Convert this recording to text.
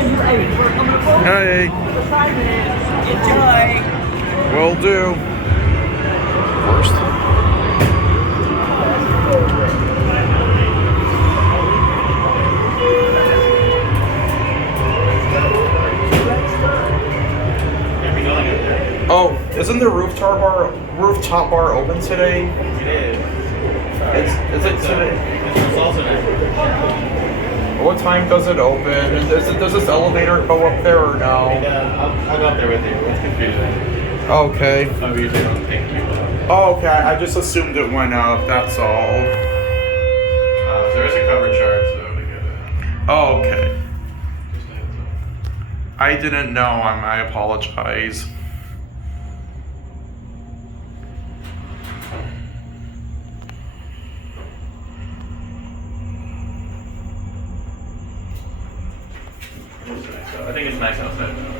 Hey. Enjoy. Will do. First. Oh, isn't the rooftop bar open today? It is. Is it today? It's also nice. What time does it open? Does this elevator go up there or no? I'll go up there with you. It's confusing. Okay. I usually don't take people up. Oh, okay. I just assumed it went up. That's all. There is a cover charge though to get it. Oh, okay. Just a heads up. I didn't know. I apologize. I think it's nice outside though.